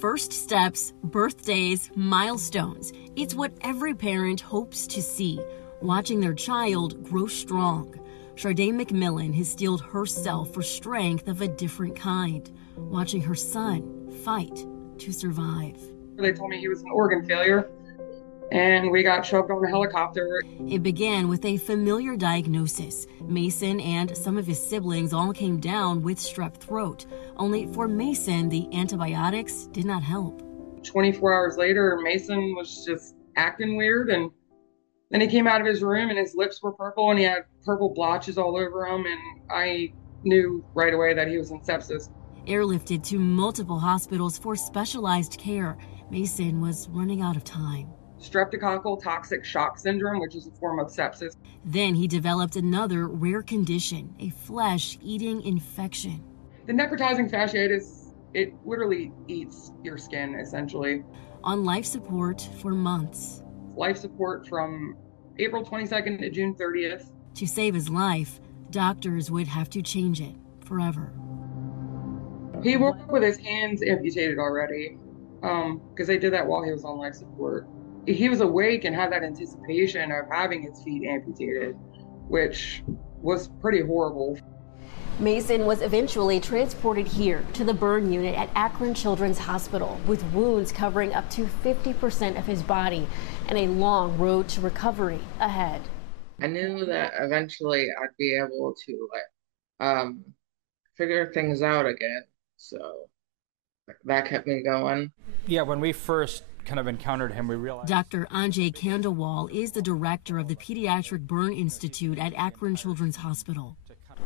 First steps, birthdays, milestones. It's what every parent hopes to see, watching their child grow strong. Sharday McMillan has steeled herself for strength of a different kind, watching her son fight to survive. They told me he was an organ failure, and we got shoved on a helicopter. It began with a familiar diagnosis. Mason and some of his siblings all came down with strep throat. Only for Mason, the antibiotics did not help. 24 hours later, Mason was just acting weird, and then he came out of his room and his lips were purple and he had purple blotches all over him, and I knew right away that he was in sepsis. Airlifted to multiple hospitals for specialized care, Mason was running out of time. Streptococcal toxic shock syndrome, which is a form of sepsis. Then he developed another rare condition, a flesh-eating infection. The necrotizing fasciitis, it literally eats your skin, essentially. On life support for months. Life support from April 22nd to June 30th. To save his life, doctors would have to change it forever. He woke up with his hands amputated already, because they did that while he was on life support. He was awake and had that anticipation of having his feet amputated, which was pretty horrible. Mason was eventually transported here to the burn unit at Akron Children's Hospital with wounds covering up to 50% of his body and a long road to recovery ahead. I knew that eventually I'd be able to figure things out again, so that kept me going. Yeah, when we first kind of encountered him, we realized... Dr. Anjay Kandawal is the director of the Pediatric Burn Institute at Akron Children's Hospital.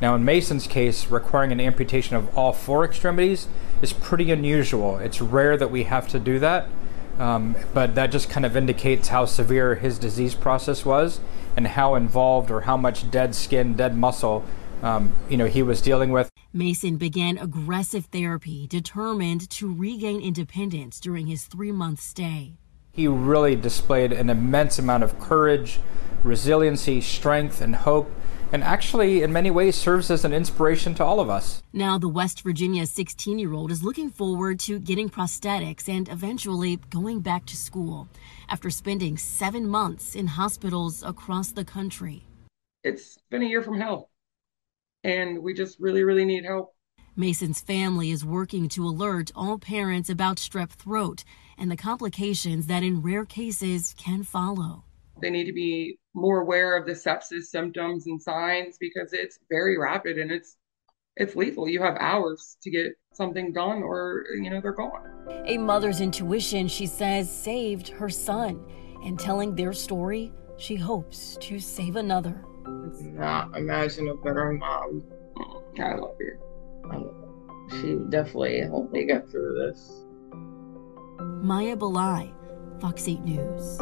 Now, in Mason's case, requiring an amputation of all 4 extremities is pretty unusual. It's rare that we have to do that, but that just kind of indicates how severe his disease process was and how involved or how much dead skin, dead muscle, he was dealing with. Mason began aggressive therapy, determined to regain independence during his 3-month stay. He really displayed an immense amount of courage, resiliency, strength, and hope, and actually, in many ways, serves as an inspiration to all of us. Now, the West Virginia 16-year-old is looking forward to getting prosthetics and eventually going back to school after spending 7 months in hospitals across the country. It's been a year from hell, and we just really, really need help. Mason's family is working to alert all parents about strep throat and the complications that in rare cases can follow. They need to be more aware of the sepsis symptoms and signs because it's very rapid and it's lethal. You have hours to get something done or, they're gone. A mother's intuition, she says, saved her son. And telling their story, she hopes to save another. Not imagine a better mom. I love you. She definitely helped me get through this. Maya Belai, Fox 8 News.